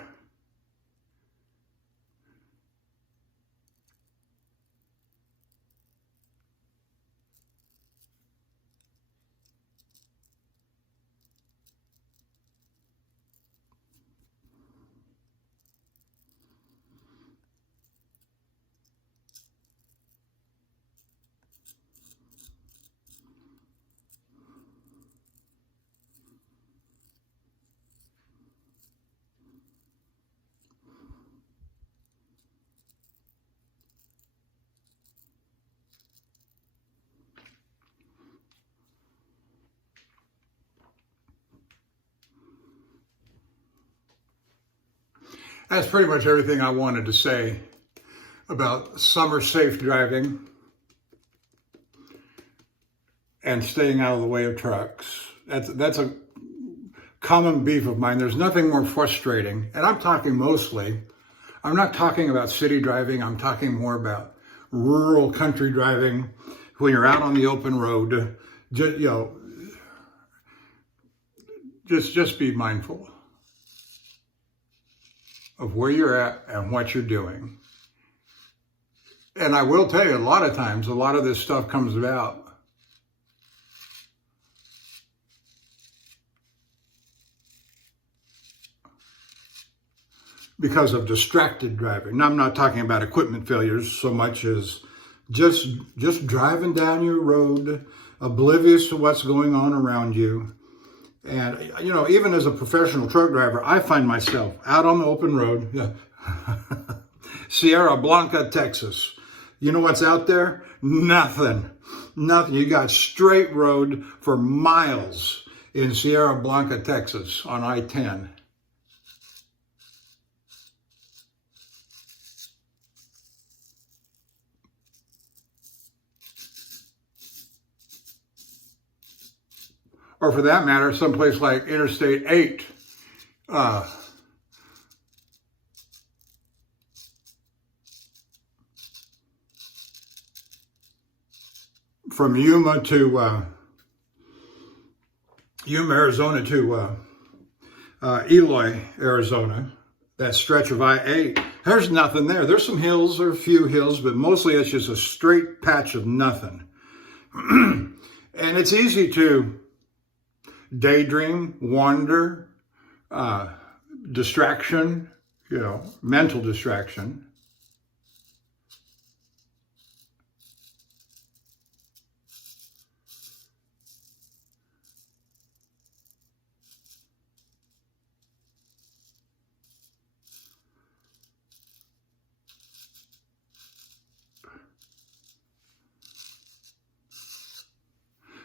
That's pretty much everything I wanted to say about summer safe driving and staying out of the way of trucks. That's a common beef of mine. There's nothing more frustrating, and I'm talking mostly, I'm not talking about city driving, I'm talking more about rural country driving when you're out on the open road. Just be mindful of where you're at and what you're doing. And I will tell you, a lot of times, a lot of this stuff comes about because of distracted driving. Now, I'm not talking about equipment failures so much as just driving down your road, oblivious to what's going on around you, And, you know, even as a professional truck driver, I find myself out on the open road, yeah. Sierra Blanca, Texas. You know what's out there? Nothing. Nothing. You got straight road for miles in Sierra Blanca, Texas on I-10. Or for that matter, someplace like Interstate 8. From Yuma, Arizona to Eloy, Arizona, that stretch of I-8. There's nothing there. There's some hills, or a few hills, but mostly it's just a straight patch of nothing. And it's easy to daydream, wander, distraction, you know, mental distraction.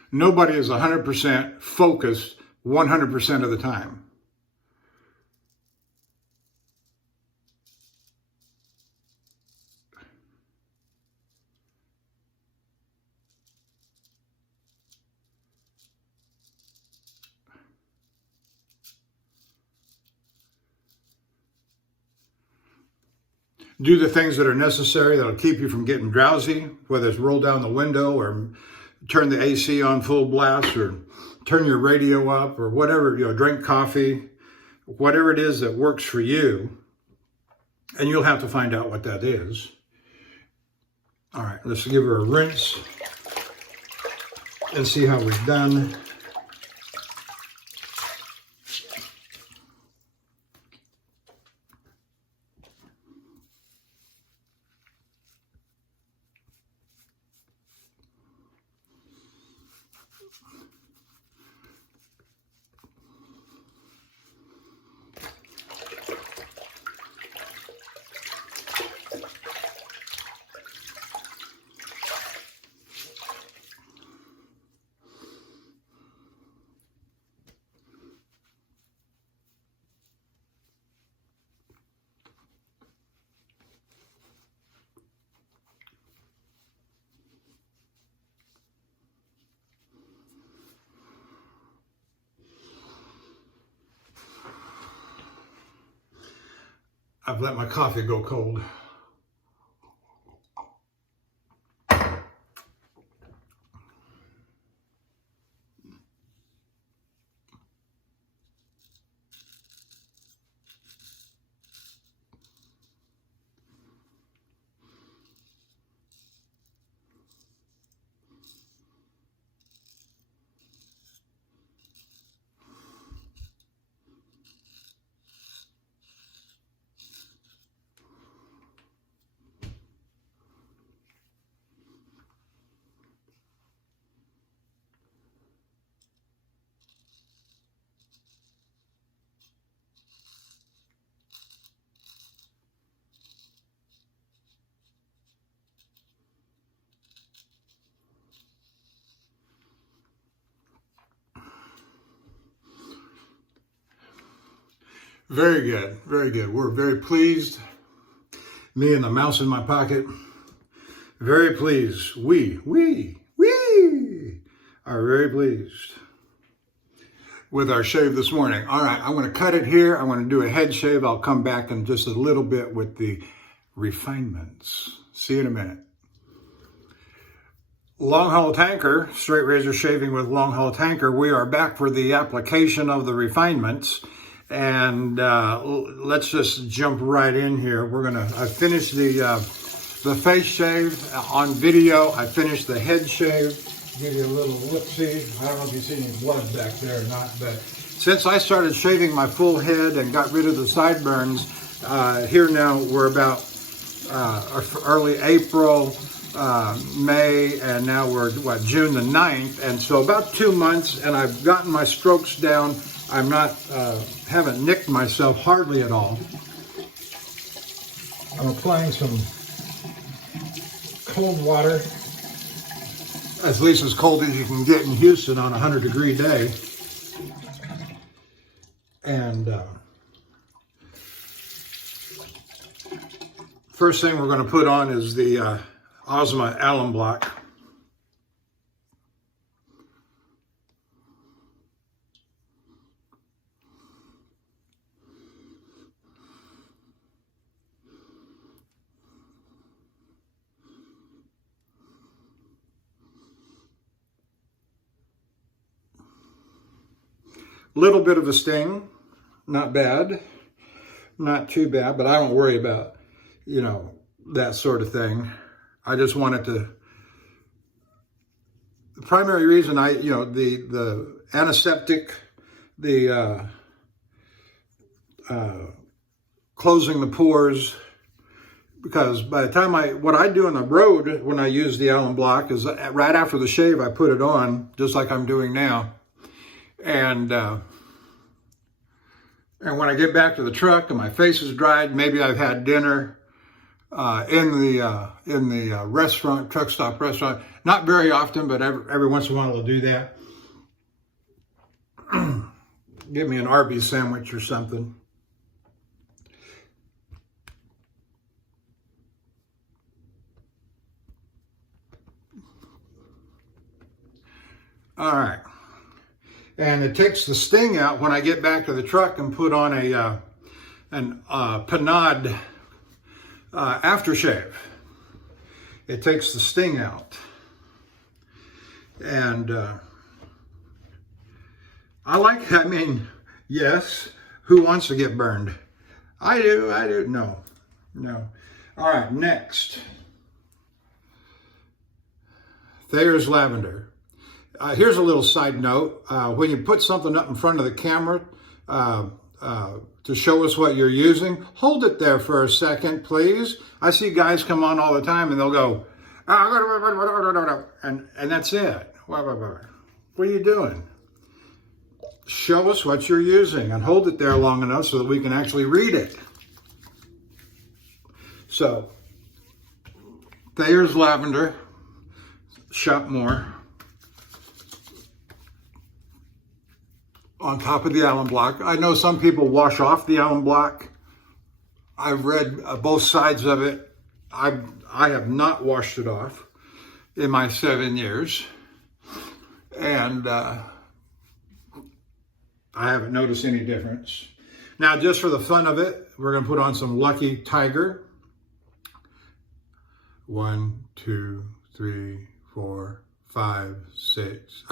Nobody is 100% focused 100% of the time. Do the things that are necessary that'll keep you from getting drowsy, whether it's roll down the window or turn the AC on full blast or turn your radio up or whatever, you know, drink coffee, whatever it is that works for you. And you'll have to find out what that is. All right, let's give her a rinse and see how we've done. I've let my coffee go cold. Very good, very good. We're very pleased. Me and the mouse in my pocket, very pleased. We are very pleased with our shave this morning. All right, I'm gonna cut it here. I'm gonna do a head shave. I'll come back in just a little bit with the refinements. See you in a minute. Longhaultanker, straight razor shaving with Longhaultanker. We are back for the application of the refinements. And let's just jump right in here. I finished the face shave on video. I finished the head shave. Give you a little look-see. I don't know if you see any blood back there or not, but since I started shaving my full head and got rid of the sideburns, here now we're about early April. May, and now we're, what, June the 9th. And so about 2 months, and I've gotten my strokes down. I'm not, haven't nicked myself hardly at all. I'm applying some cold water, at least as cold as you can get in Houston on a 100-degree day. And first thing we're going to put on is the Ozma alum block. Little bit of a sting, not bad, not too bad, but I don't worry about, you know, that sort of thing. I just wanted to, the primary reason the antiseptic, the closing the pores, because by the time what I do on the road when I use the alum block is right after the shave, I put it on, just like I'm doing now. And when I get back to the truck and my face is dried, maybe I've had dinner in the restaurant, truck stop restaurant. Not very often, but every once in a while I'll do that. Get me an Arby's sandwich or something. All right. And it takes the sting out when I get back to the truck and put on an Panade aftershave. It takes the sting out. And I mean, yes, who wants to get burned? I do, no. All right, next. Thayer's Lavender. Here's a little side note. When you put something up in front of the camera to show us what you're using, hold it there for a second, please. I see guys come on all the time and they'll go, and that's it. What are you doing? Show us what you're using and hold it there long enough so that we can actually read it. So, Thayer's Lavender, shop more. On top of the alum block. I know some people wash off the alum block. I've read both sides of it. I have not washed it off in my 7 years. And I haven't noticed any difference. Now, just for the fun of it, we're going to put on some Lucky Tiger. 1, 2, 3, 4, 5, 6.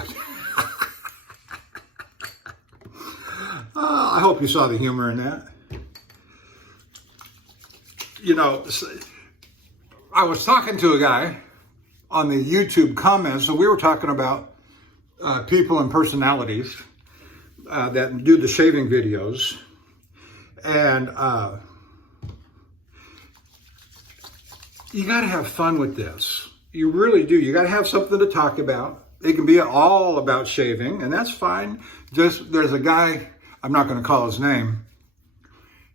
I hope you saw the humor in that. You know, I was talking to a guy on the YouTube comments, so we were talking about people and personalities that do the shaving videos. And you got to have fun with this. You really do. You got to have something to talk about. It can be all about shaving, and that's fine. Just, there's a guy, I'm not going to call his name.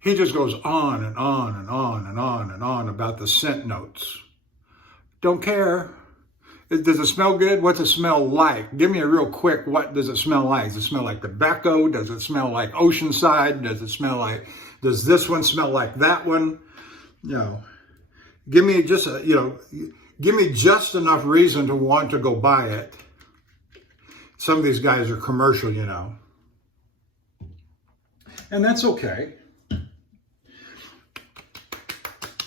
He just goes on and on and on and on and on about the scent notes. Don't care. Does it smell good? What's it smell like? Give me a real quick, what does it smell like? Does it smell like tobacco? Does it smell like Oceanside? Does it smell like, does this one smell like that one? You know, give me just give me just enough reason to want to go buy it. Some of these guys are commercial, you know. And that's okay.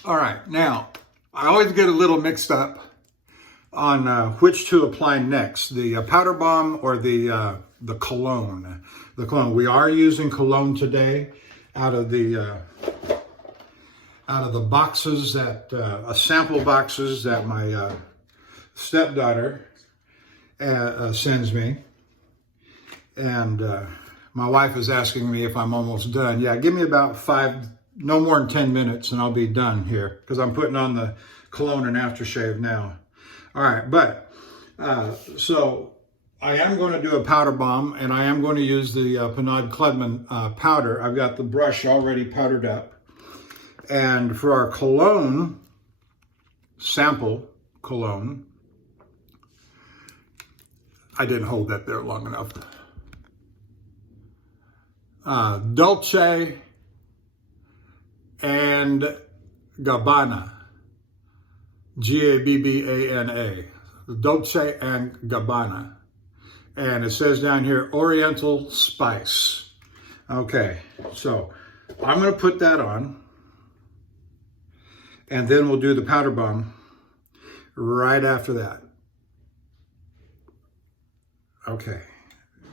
All right, now, I always get a little mixed up on which to apply next, the powder bomb or the cologne. The cologne. We are using cologne today out of the boxes that, sample boxes that my stepdaughter sends me. And my wife is asking me if I'm almost done. Yeah, give me about 5, no more than 10 minutes and I'll be done here because I'm putting on the cologne and aftershave now. All right, but so I am going to do a powder bomb, and I am going to use the Pinard-Klebman powder. I've got the brush already powdered up. And for our cologne, sample cologne, I didn't hold that there long enough. Dolce and Gabbana, Gabbana, Dolce and Gabbana. And it says down here, Oriental Spice. Okay, so I'm going to put that on, and then we'll do the powder bomb right after that. Okay,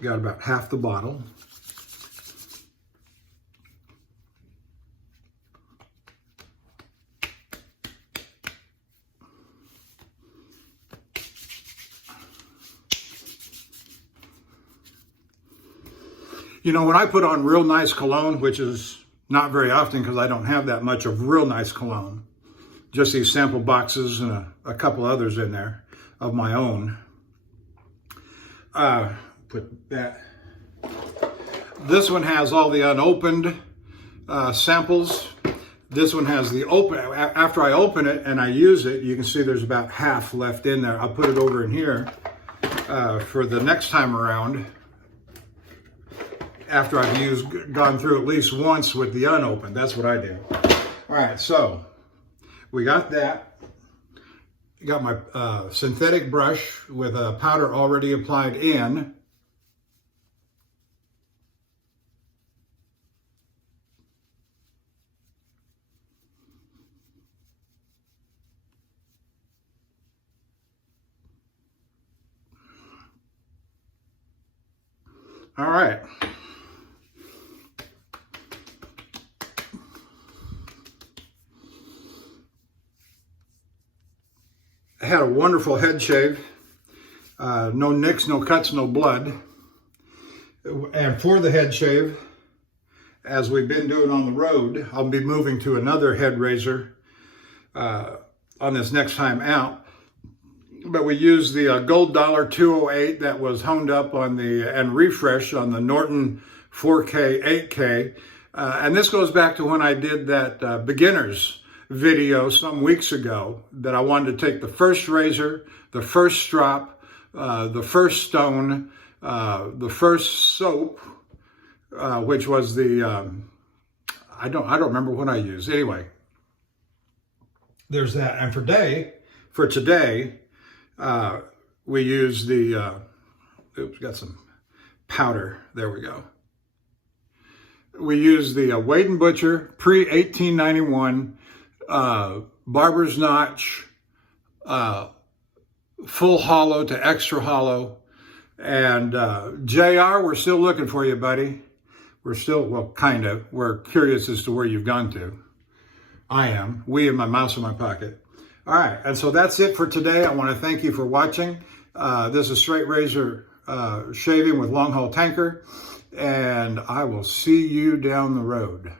got about half the bottle. You know, when I put on real nice cologne, which is not very often because I don't have that much of real nice cologne, just these sample boxes and a couple others in there of my own. Put that. This one has all the unopened samples. This one has the open. After I open it and I use it, you can see there's about half left in there. I'll put it over in here for the next time around, after I've gone through at least once with the unopened. That's what I do. All right, so we got that. Got my synthetic brush with a powder already applied in. All right. I had a wonderful head shave. No nicks, no cuts, no blood. And for the head shave, as we've been doing on the road, I'll be moving to another head razor on this next time out. But we used the Gold Dollar 208 that was honed up on and refreshed on the Norton 4K, 8K. And this goes back to when I did that beginner's video some weeks ago, that I wanted to take the first razor, the first strop, the first stone, the first soap, which was the, I don't remember what I used. Anyway, there's that. And for today, we use the, oops, got some powder. There we go. We use the Wade & Butcher pre-1891 Barber's Notch, full hollow to extra hollow. And JR, we're still looking for you, buddy. We're still, well, kind of. We're curious as to where you've gone to. I am. We and my mouse in my pocket. All right, and so that's it for today. I want to thank you for watching. This is Straight Razor Shaving with Longhaultanker, and I will see you down the road.